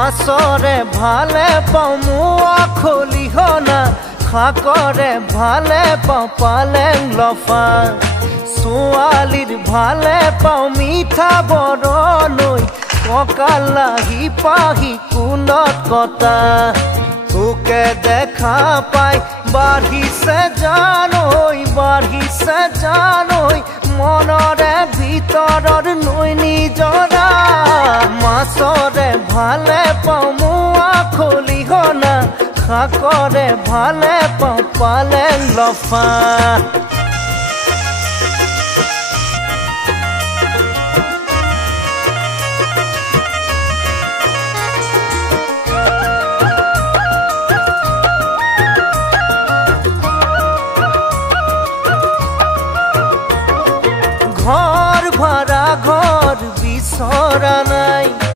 মাছৰে ভালে পাওঁ মোৱা খলিহনা শাকৰে ভালে পাওঁ পালেং লফা ছোৱালীৰ ভালে পাওঁ মিঠা বৰণৈ কঁকালাহি পাহি কুলত কটা তোকে দেখা পাই বাঢ়িছে জানৈ মনৰে ভিতৰৰ নৈ নিজৰা মাছৰে ভালে পাওঁ মোৱা খলিহনা শাকৰে ভালে পাওঁ পালেং লফা